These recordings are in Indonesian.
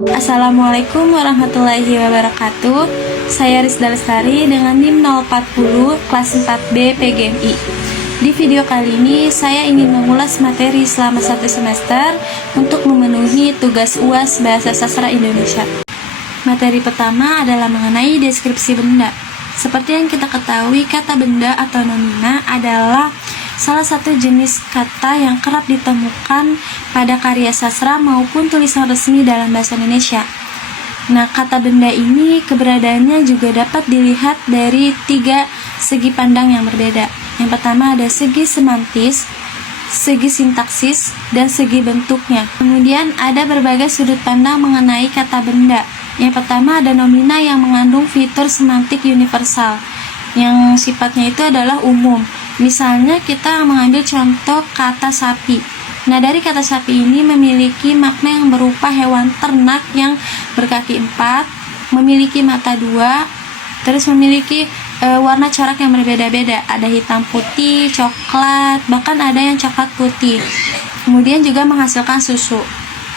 Assalamualaikum warahmatullahi wabarakatuh. Saya Rizda Lestari dengan NIM 040 kelas 4B PGMI. Di video kali ini saya ingin mengulas materi selama 1 semester untuk memenuhi tugas UAS Bahasa Sastra Indonesia. Materi pertama adalah mengenai deskripsi benda. Seperti yang kita ketahui, kata benda atau nomina adalah salah satu jenis kata yang kerap ditemukan pada karya sastra maupun tulisan resmi dalam bahasa Indonesia. Nah, kata benda ini keberadaannya juga dapat dilihat dari 3 segi pandang yang berbeda. Yang pertama ada segi semantis, segi sintaksis, dan segi bentuknya. Kemudian ada berbagai sudut pandang mengenai kata benda. Yang pertama ada nomina yang mengandung fitur semantik universal, yang sifatnya itu adalah umum. Misalnya kita mengambil contoh kata sapi. Nah, dari kata sapi ini memiliki makna yang berupa hewan ternak yang berkaki 4, memiliki mata 2, terus memiliki warna corak yang berbeda-beda. Ada hitam putih, coklat, bahkan ada yang coklat putih. Kemudian juga menghasilkan susu.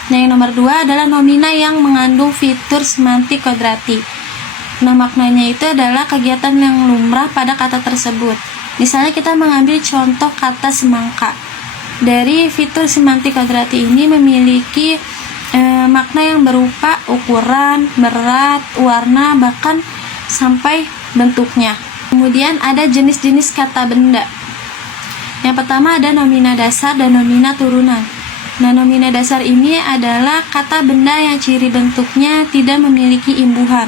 Nah, yang nomor 2 adalah nomina yang mengandung fitur semantik kodratik. Nah, maknanya itu adalah kegiatan yang lumrah pada kata tersebut. Misalnya kita mengambil contoh kata semangka. Dari fitur semantik kodratik ini memiliki makna yang berupa ukuran, berat, warna, bahkan sampai bentuknya. Kemudian ada jenis-jenis kata benda. Yang pertama ada nomina dasar dan nomina turunan. Nah, nomina dasar ini adalah kata benda yang ciri bentuknya tidak memiliki imbuhan.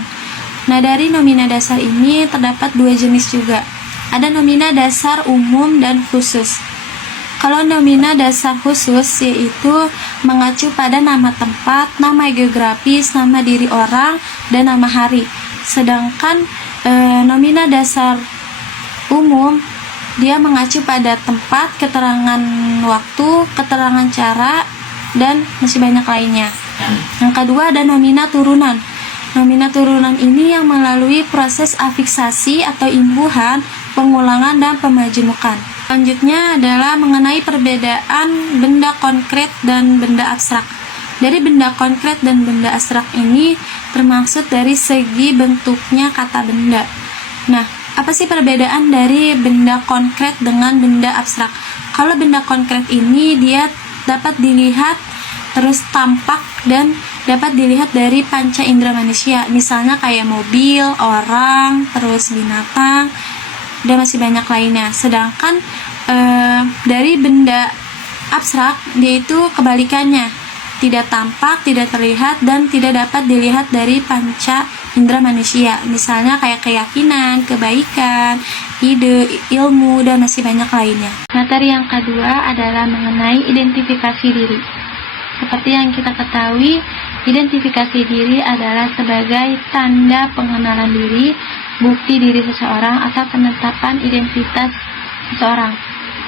Nah, dari nomina dasar ini terdapat 2 jenis juga. Ada nomina dasar umum dan khusus. Kalau nomina dasar khusus yaitu mengacu pada nama tempat, nama geografis, nama diri orang, dan nama hari. Sedangkan nomina dasar umum dia mengacu pada tempat, keterangan waktu, keterangan cara, dan masih banyak lainnya. Yang kedua ada nomina turunan. Nomina turunan ini yang melalui proses afiksasi atau imbuhan, pengulangan, dan pemajemukan. Selanjutnya adalah mengenai perbedaan benda konkret dan benda abstrak. Dari benda konkret dan benda abstrak ini termaksud dari segi bentuknya kata benda. Nah, apa sih perbedaan dari benda konkret dengan benda abstrak? Kalau benda konkret ini dia dapat dilihat, terus tampak, dan dapat dilihat dari panca indera manusia. Misalnya kayak mobil, orang, terus binatang, dan masih banyak lainnya. Sedangkan dari benda abstrak dia itu kebalikannya, tidak tampak, tidak terlihat, dan tidak dapat dilihat dari panca indera manusia. Misalnya kayak keyakinan, kebaikan, ide, ilmu, dan masih banyak lainnya. Materi yang kedua adalah mengenai identifikasi diri. Seperti yang kita ketahui, identifikasi diri adalah sebagai tanda pengenalan diri, bukti diri seseorang, atau penetapan identitas seseorang.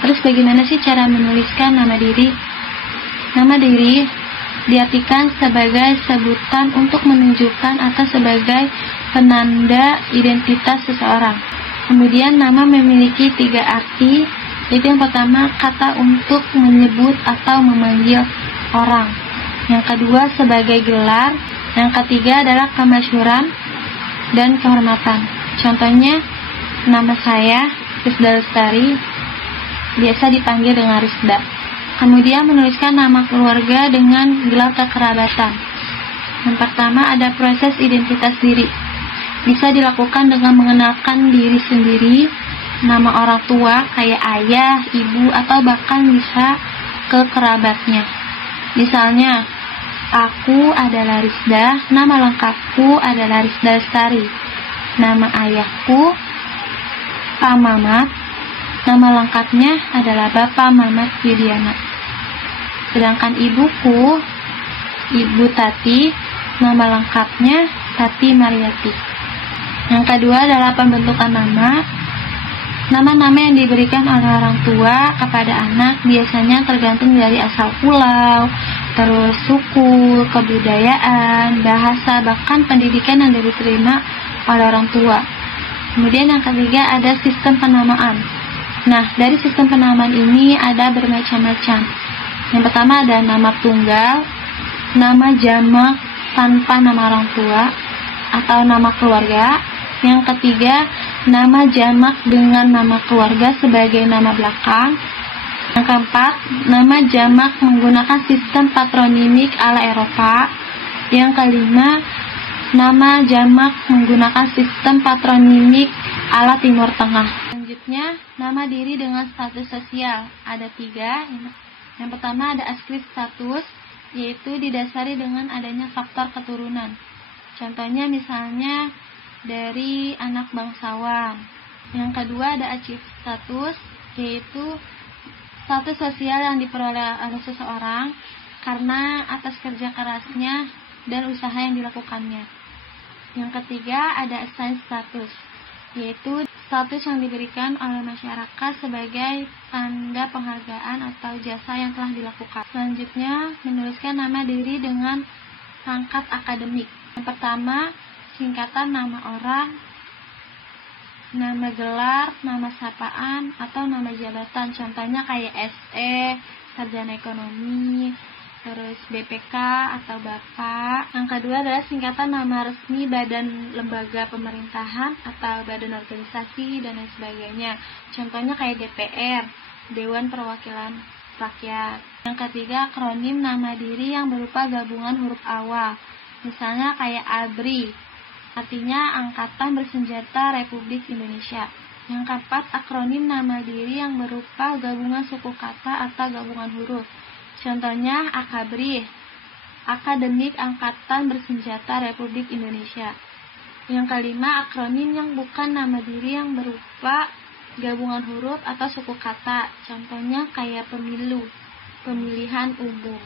Terus bagaimana sih cara menuliskan nama diri? Nama diri diartikan sebagai sebutan untuk menunjukkan atau sebagai penanda identitas seseorang. Kemudian nama memiliki 3 arti, yaitu yang pertama kata untuk menyebut atau memanggil orang. Yang kedua sebagai gelar. Yang ketiga adalah kemasyhuran dan kehormatan. Contohnya, nama saya Rizda Lestari, biasa dipanggil dengan Rizda. Kemudian menuliskan nama keluarga dengan gelar kekerabatan. Yang pertama ada proses identitas diri. Bisa dilakukan dengan mengenalkan diri sendiri, nama orang tua kayak ayah, ibu, atau bahkan bisa ke kerabatnya. Misalnya, aku adalah Rizda, nama lengkapku adalah Rizda Lestari. Nama ayahku Pak Mamat, nama lengkapnya adalah Bapak Mamat Widiana. Sedangkan ibuku, Ibu Tati, nama lengkapnya Tati Mariati. Yang kedua adalah pembentukan nama. Nama-nama yang diberikan oleh orang tua kepada anak biasanya tergantung dari asal pulau, terus suku, kebudayaan, bahasa, bahkan pendidikan yang diterima oleh orang tua. Kemudian yang ketiga ada sistem penamaan. Nah, dari sistem penamaan ini ada bermacam-macam. Yang pertama ada nama tunggal, nama jamak, tanpa nama orang tua atau nama keluarga. Yang ketiga, nama jamak dengan nama keluarga sebagai nama belakang. Yang keempat, nama jamak menggunakan sistem patronimik ala Eropa. Yang kelima, nama jamak menggunakan sistem patronimik ala Timur Tengah. Selanjutnya, nama diri dengan status sosial. Ada 3. Yang pertama ada askrip status, yaitu didasari dengan adanya faktor keturunan. Contohnya misalnya dari anak bangsawan. Yang kedua ada achieve status, yaitu status sosial yang diperoleh oleh seseorang karena atas kerja kerasnya dan usaha yang dilakukannya. Yang ketiga ada assign status, yaitu status yang diberikan oleh masyarakat sebagai tanda penghargaan atau jasa yang telah dilakukan. Selanjutnya, menuliskan nama diri dengan pangkat akademik. Yang pertama, singkatan nama orang, nama gelar, nama sapaan, atau nama jabatan. Contohnya kayak SE, sarjana ekonomi, terus BPK atau Bapak. Yang kedua adalah singkatan nama resmi badan lembaga pemerintahan atau badan organisasi dan lain sebagainya. Contohnya kayak DPR, Dewan Perwakilan Rakyat. Yang ketiga, akronim nama diri yang berupa gabungan huruf awal. Misalnya kayak ABRI, artinya Angkatan Bersenjata Republik Indonesia. Yang keempat, akronim nama diri yang berupa gabungan suku kata atau gabungan huruf. Contohnya AKABRI, Akademik Angkatan Bersenjata Republik Indonesia. Yang kelima, akronim yang bukan nama diri yang berupa gabungan huruf atau suku kata. Contohnya kayak pemilu, pemilihan umum.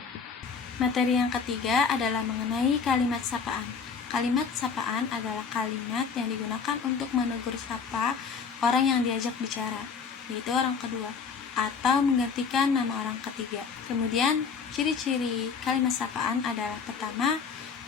Materi yang ketiga adalah mengenai kalimat sapaan. Kalimat sapaan adalah kalimat yang digunakan untuk menegur sapa orang yang diajak bicara, yaitu orang kedua, atau menggantikan nama orang ketiga. Kemudian, ciri-ciri kalimat sapaan adalah pertama,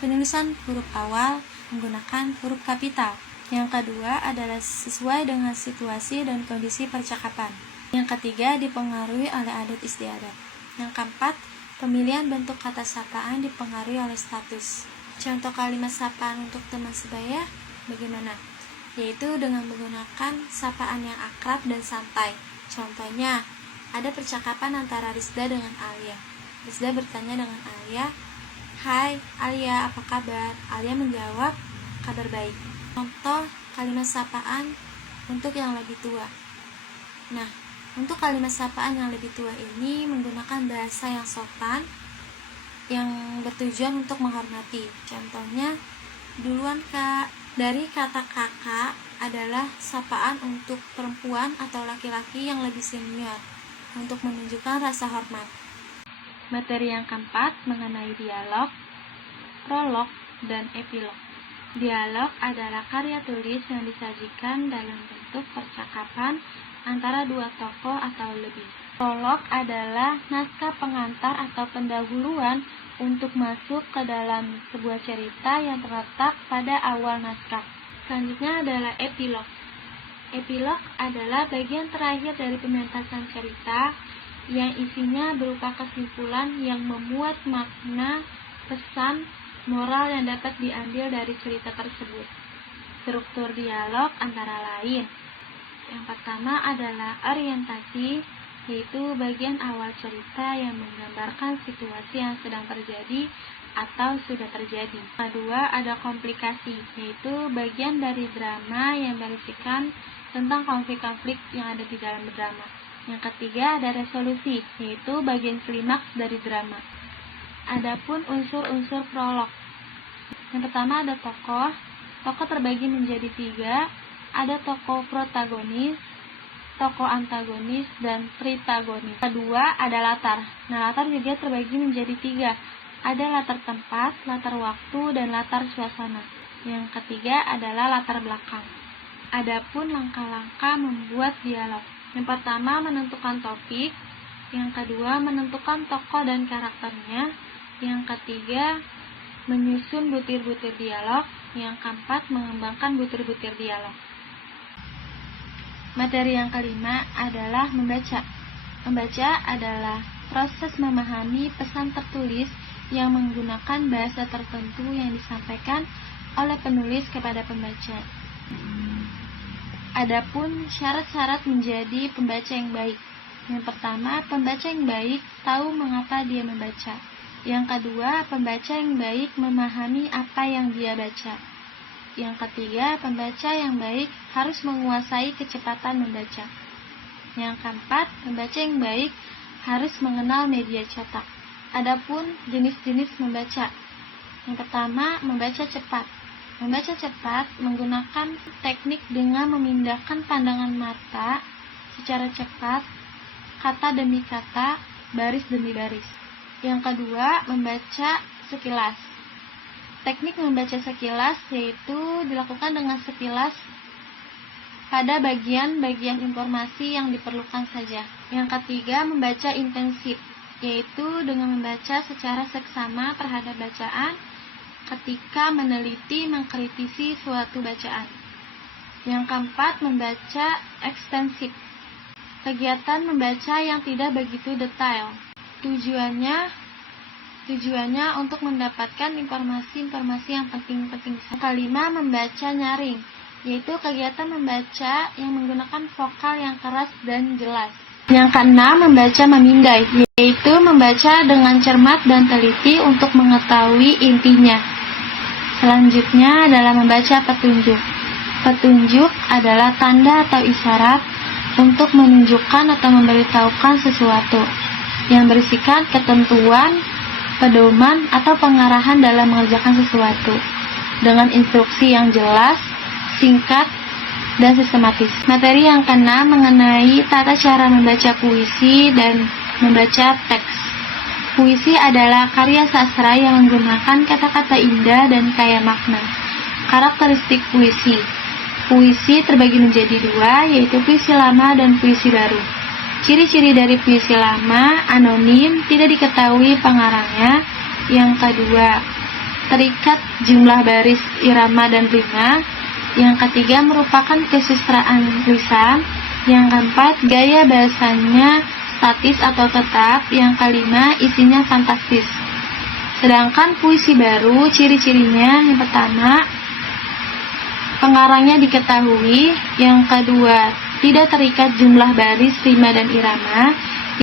penulisan huruf awal menggunakan huruf kapital. Yang kedua adalah sesuai dengan situasi dan kondisi percakapan. Yang ketiga, dipengaruhi oleh adat istiadat. Yang keempat, pemilihan bentuk kata sapaan dipengaruhi oleh status. Contoh kalimat sapaan untuk teman sebaya bagaimana? Yaitu dengan menggunakan sapaan yang akrab dan santai. Contohnya, ada percakapan antara Rizda dengan Alia. Rizda bertanya dengan Alia, "Hai Alia, apa kabar?" Alia menjawab, "Kabar baik." Contoh kalimat sapaan untuk yang lebih tua. Nah, untuk kalimat sapaan yang lebih tua ini menggunakan bahasa yang sopan, yang bertujuan untuk menghormati. Contohnya, "Duluan Kak." Dari kata kakak adalah sapaan untuk perempuan atau laki-laki yang lebih senior untuk menunjukkan rasa hormat. Materi yang keempat mengenai dialog, prolog, dan epilog. Dialog adalah karya tulis yang disajikan dalam bentuk percakapan antara dua tokoh atau lebih. Prolog adalah naskah pengantar atau pendahuluan untuk masuk ke dalam sebuah cerita yang terletak pada awal naskah. Selanjutnya adalah epilog. Epilog adalah bagian terakhir dari pementasan cerita yang isinya berupa kesimpulan yang memuat makna, pesan, moral yang dapat diambil dari cerita tersebut. Struktur dialog antara lain. Yang pertama adalah orientasi, yaitu bagian awal cerita yang menggambarkan situasi yang sedang terjadi atau sudah terjadi. Kedua, ada komplikasi, yaitu bagian dari drama yang berisikan tentang konflik-konflik yang ada di dalam drama. Yang ketiga, ada resolusi, yaitu bagian klimaks dari drama. Adapun unsur-unsur prolog. Yang pertama ada tokoh. Tokoh terbagi menjadi 3. Ada tokoh protagonis, tokoh antagonis, dan tritagonis. Kedua ada latar. Nah, latar juga terbagi menjadi 3. Ada latar tempat, latar waktu, dan latar suasana. Yang ketiga adalah latar belakang. Adapun langkah-langkah membuat dialog. Yang pertama menentukan topik. Yang kedua menentukan tokoh dan karakternya. Yang ketiga menyusun butir-butir dialog. Yang keempat mengembangkan butir-butir dialog. Materi yang kelima adalah membaca. Membaca adalah proses memahami pesan tertulis yang menggunakan bahasa tertentu yang disampaikan oleh penulis kepada pembaca. Adapun syarat-syarat menjadi pembaca yang baik. Yang pertama, pembaca yang baik tahu mengapa dia membaca. Yang kedua, pembaca yang baik memahami apa yang dia baca. Yang ketiga, pembaca yang baik harus menguasai kecepatan membaca. Yang keempat, pembaca yang baik harus mengenal media cetak. Adapun jenis-jenis membaca. Yang pertama, membaca cepat. Membaca cepat menggunakan teknik dengan memindahkan pandangan mata secara cepat, kata demi kata, baris demi baris. Yang kedua, membaca sekilas. Teknik membaca sekilas yaitu dilakukan dengan sekilas pada bagian-bagian informasi yang diperlukan saja. Yang ketiga, membaca intensif, yaitu dengan membaca secara seksama terhadap bacaan ketika meneliti mengkritisi suatu bacaan. Yang keempat, membaca ekstensif, kegiatan membaca yang tidak begitu detail. Tujuannya untuk mendapatkan informasi-informasi yang penting-penting. Yang kelima, membaca nyaring, yaitu kegiatan membaca yang menggunakan vokal yang keras dan jelas. Yang keenam, membaca memindai, yaitu membaca dengan cermat dan teliti untuk mengetahui intinya. Selanjutnya adalah membaca petunjuk. Petunjuk adalah tanda atau isyarat untuk menunjukkan atau memberitahukan sesuatu yang berisikan ketentuan, pedoman, atau pengarahan dalam mengerjakan sesuatu dengan instruksi yang jelas, singkat, dan sistematis. Materi yang keenam mengenai tata cara membaca puisi dan membaca teks. Puisi adalah karya sastra yang menggunakan kata-kata indah dan kaya makna. Karakteristik puisi. Puisi terbagi menjadi dua, yaitu puisi lama dan puisi baru. Ciri-ciri dari puisi lama, anonim, tidak diketahui pengarangnya. Yang kedua, terikat jumlah baris, irama, dan rima. Yang ketiga, merupakan kesusastraan lisan. Yang keempat, gaya bahasanya statis atau tetap. Yang kelima, isinya fantastis. Sedangkan puisi baru, ciri-cirinya yang pertama, pengarangnya diketahui. Yang kedua, tidak terikat jumlah baris, rima, dan irama.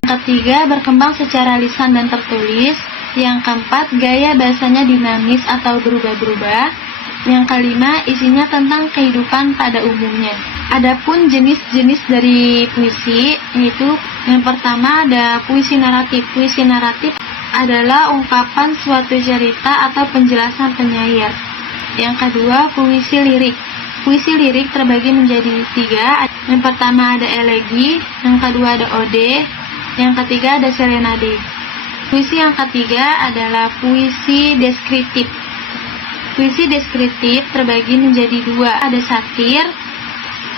Yang ketiga, berkembang secara lisan dan tertulis. Yang keempat, gaya bahasanya dinamis atau berubah-berubah. Yang kelima, isinya tentang kehidupan pada umumnya. Adapun jenis-jenis dari puisi, yaitu yang pertama ada puisi naratif. Puisi naratif adalah ungkapan suatu cerita atau penjelasan penyair. Yang kedua, puisi lirik. Puisi lirik terbagi menjadi tiga. Yang pertama ada elegi, yang kedua ada ode, yang ketiga ada serenade. Puisi yang ketiga adalah puisi deskriptif. Puisi deskriptif terbagi menjadi dua, ada satir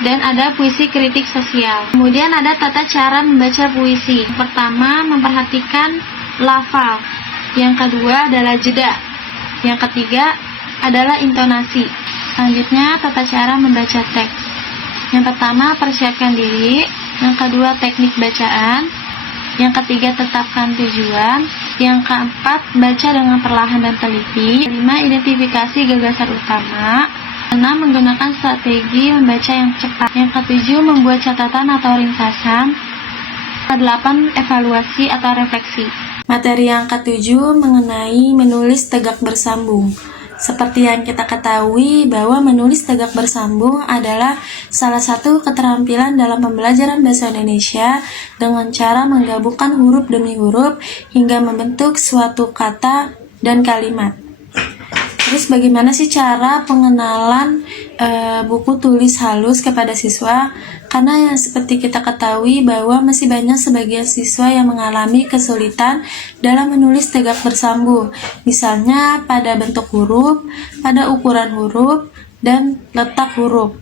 dan ada puisi kritik sosial. Kemudian ada tata cara membaca puisi. Yang pertama, memperhatikan lafal. Yang kedua adalah jeda. Yang ketiga adalah intonasi. Selanjutnya, tata cara membaca teks. Yang pertama, persiapkan diri. Yang kedua, teknik bacaan. Yang ketiga, tetapkan tujuan. Yang keempat, baca dengan perlahan dan teliti. Kelima, identifikasi gagasan utama. Enam, menggunakan strategi membaca yang cepat. Yang ketujuh, membuat catatan atau ringkasan. Kedelapan, evaluasi atau refleksi. Materi yang ketujuh mengenai menulis tegak bersambung. Seperti yang kita ketahui bahwa menulis tegak bersambung adalah salah satu keterampilan dalam pembelajaran bahasa Indonesia dengan cara menggabungkan huruf demi huruf hingga membentuk suatu kata dan kalimat. Terus bagaimana sih cara pengenalan buku tulis halus kepada siswa? Karena yang seperti kita ketahui bahwa masih banyak sebagian siswa yang mengalami kesulitan dalam menulis tegak bersambung. Misalnya pada bentuk huruf, pada ukuran huruf, dan letak huruf.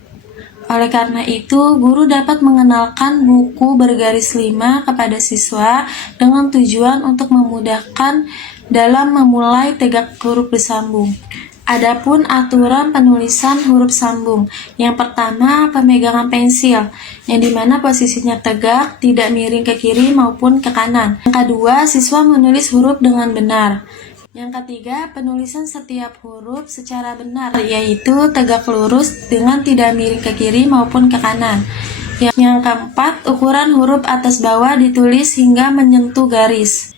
Oleh karena itu, guru dapat mengenalkan buku bergaris 5 kepada siswa dengan tujuan untuk memudahkan dalam memulai tegak huruf bersambung. Adapun aturan penulisan huruf sambung. Yang pertama, pemegangan pensil, yang dimana posisinya tegak, tidak miring ke kiri maupun ke kanan. Yang kedua, siswa menulis huruf dengan benar. Yang ketiga, penulisan setiap huruf secara benar, yaitu tegak lurus dengan tidak miring ke kiri maupun ke kanan. Yang keempat, ukuran huruf atas bawah ditulis hingga menyentuh garis.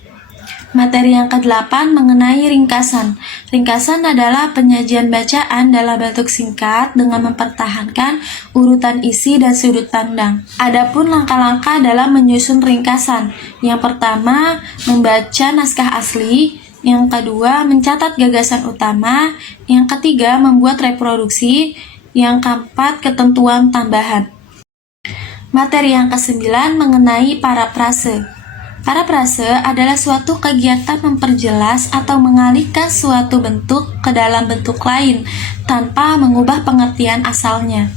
Materi yang ke-8 mengenai ringkasan. Ringkasan adalah penyajian bacaan dalam bentuk singkat dengan mempertahankan urutan isi dan sudut pandang. Adapun langkah-langkah dalam menyusun ringkasan. Yang pertama, membaca naskah asli. Yang kedua, mencatat gagasan utama. Yang ketiga, membuat reproduksi. Yang keempat, ketentuan tambahan. Materi yang ke-9 mengenai parafrase. Parafrase adalah suatu kegiatan memperjelas atau mengalihkan suatu bentuk ke dalam bentuk lain tanpa mengubah pengertian asalnya.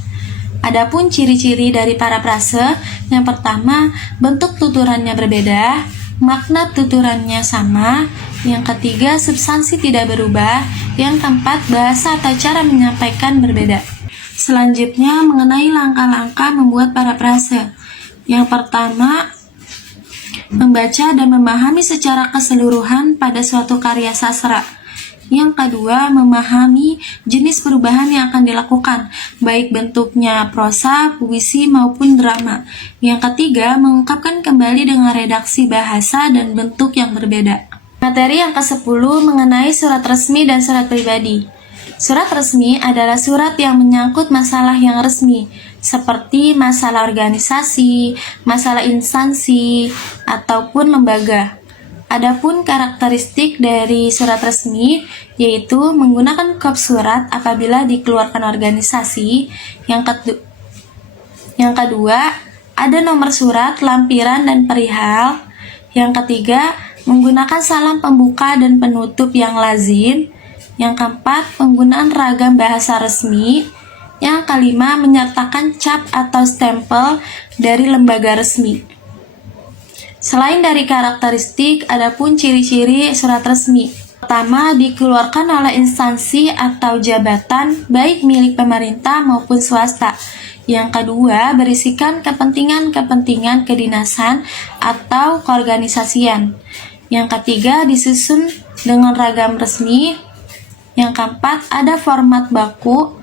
Adapun ciri-ciri dari parafrase, yang pertama, bentuk tuturannya berbeda, makna tuturannya sama, yang ketiga, substansi tidak berubah, yang keempat, bahasa atau cara menyampaikan berbeda. Selanjutnya, mengenai langkah-langkah membuat parafrase. Yang pertama, membaca dan memahami secara keseluruhan pada suatu karya sastra. Yang kedua, memahami jenis perubahan yang akan dilakukan, baik bentuknya prosa, puisi, maupun drama. Yang ketiga, mengungkapkan kembali dengan redaksi bahasa dan bentuk yang berbeda. Materi yang ke-10 mengenai surat resmi dan surat pribadi. Surat resmi adalah surat yang menyangkut masalah yang resmi, seperti masalah organisasi, masalah instansi, ataupun lembaga. Adapun karakteristik dari surat resmi yaitu menggunakan kop surat apabila dikeluarkan organisasi. Yang kedua, ada nomor surat, lampiran, dan perihal. Yang ketiga, menggunakan salam pembuka dan penutup yang lazim. Yang keempat, penggunaan ragam bahasa resmi. Yang kelima, menyertakan cap atau stempel dari lembaga resmi. Selain dari karakteristik, adapun ciri-ciri surat resmi. Pertama, dikeluarkan oleh instansi atau jabatan, baik milik pemerintah maupun swasta. Yang kedua, berisikan kepentingan-kepentingan kedinasan atau keorganisasian. Yang ketiga, disusun dengan ragam resmi. Yang keempat, ada format baku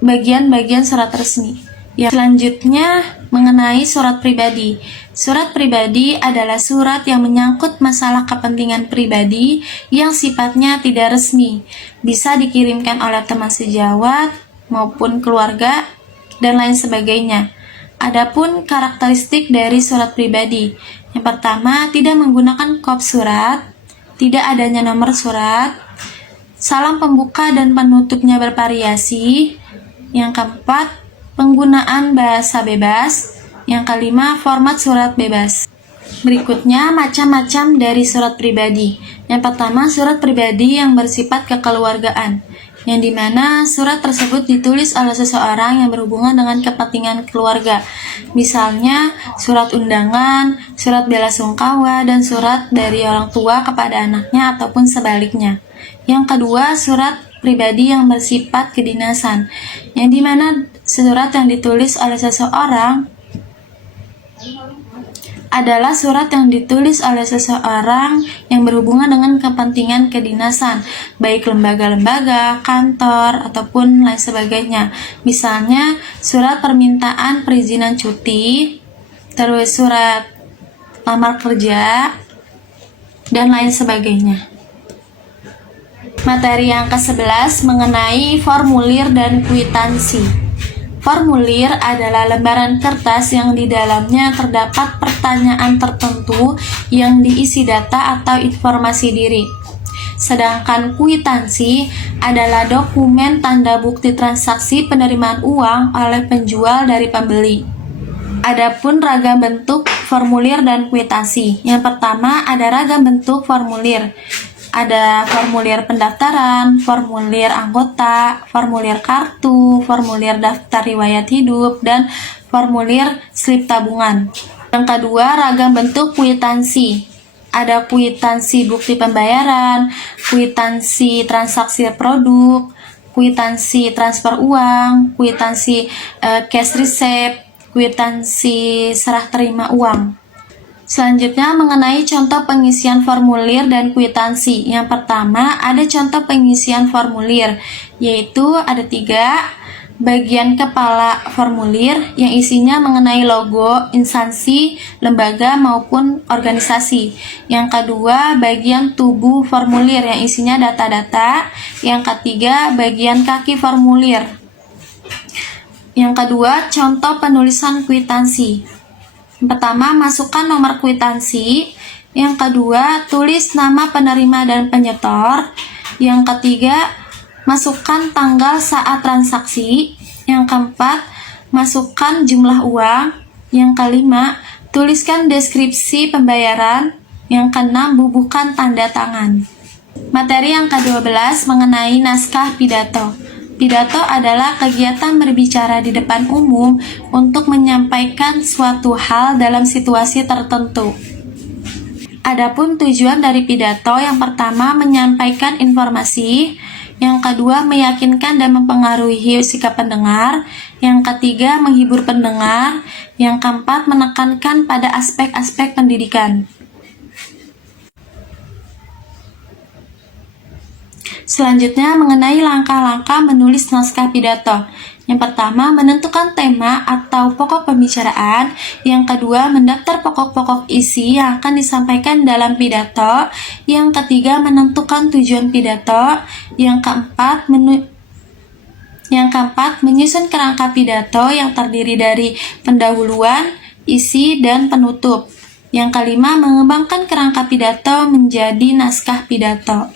bagian-bagian surat resmi. Yang selanjutnya mengenai surat pribadi. Surat pribadi adalah surat yang menyangkut masalah kepentingan pribadi yang sifatnya tidak resmi, bisa dikirimkan oleh teman sejawat maupun keluarga dan lain sebagainya. Adapun karakteristik dari surat pribadi. Yang pertama, tidak menggunakan kop surat, tidak adanya nomor surat, salam pembuka dan penutupnya bervariasi. Yang keempat, penggunaan bahasa bebas. Yang kelima, format surat bebas. Berikutnya, macam-macam dari surat pribadi. Yang pertama, surat pribadi yang bersifat kekeluargaan, yang dimana surat tersebut ditulis oleh seseorang yang berhubungan dengan kepentingan keluarga. Misalnya, surat undangan, surat bela sungkawa, dan surat dari orang tua kepada anaknya ataupun sebaliknya. Yang kedua, surat pribadi yang bersifat kedinasan, yang dimana surat yang ditulis oleh seseorang adalah surat yang ditulis oleh seseorang yang berhubungan dengan kepentingan kedinasan, baik lembaga-lembaga, kantor, ataupun lain sebagainya. Misalnya, surat permintaan perizinan cuti, terus surat lamar kerja, dan lain sebagainya. Materi yang ke-11 mengenai formulir dan kwitansi. Formulir adalah lembaran kertas yang di dalamnya terdapat pertanyaan tertentu yang diisi data atau informasi diri. Sedangkan kwitansi adalah dokumen tanda bukti transaksi penerimaan uang oleh penjual dari pembeli. Adapun ragam bentuk formulir dan kwitansi. Yang pertama, ada ragam bentuk formulir. Ada formulir pendaftaran, formulir anggota, formulir kartu, formulir daftar riwayat hidup, dan formulir slip tabungan. Yang kedua, ragam bentuk kwitansi. Ada kwitansi bukti pembayaran, kwitansi transaksi produk, kwitansi transfer uang, kwitansi cash receipt, kwitansi serah terima uang. Selanjutnya mengenai contoh pengisian formulir dan kwitansi. Yang pertama ada contoh pengisian formulir, yaitu ada 3. Bagian kepala formulir yang isinya mengenai logo, instansi, lembaga maupun organisasi. Yang kedua, bagian tubuh formulir yang isinya data-data. Yang ketiga, bagian kaki formulir. Yang kedua, contoh penulisan kwitansi. Yang pertama, masukkan nomor kwitansi. Yang kedua, tulis nama penerima dan penyetor. Yang ketiga, masukkan tanggal saat transaksi. Yang keempat, masukkan jumlah uang. Yang kelima, tuliskan deskripsi pembayaran. Yang keenam, bubuhkan tanda tangan. Materi yang ke-12 mengenai naskah pidato. Pidato adalah kegiatan berbicara di depan umum untuk menyampaikan suatu hal dalam situasi tertentu. Adapun tujuan dari pidato, yang pertama menyampaikan informasi, yang kedua meyakinkan dan mempengaruhi sikap pendengar, yang ketiga menghibur pendengar, yang keempat menekankan pada aspek-aspek pendidikan. Selanjutnya mengenai langkah-langkah menulis naskah pidato. Yang pertama, menentukan tema atau pokok pembicaraan. Yang kedua, mendaftar pokok-pokok isi yang akan disampaikan dalam pidato. Yang ketiga, menentukan tujuan pidato. Yang keempat, menyusun kerangka pidato yang terdiri dari pendahuluan, isi, dan penutup. Yang kelima, mengembangkan kerangka pidato menjadi naskah pidato.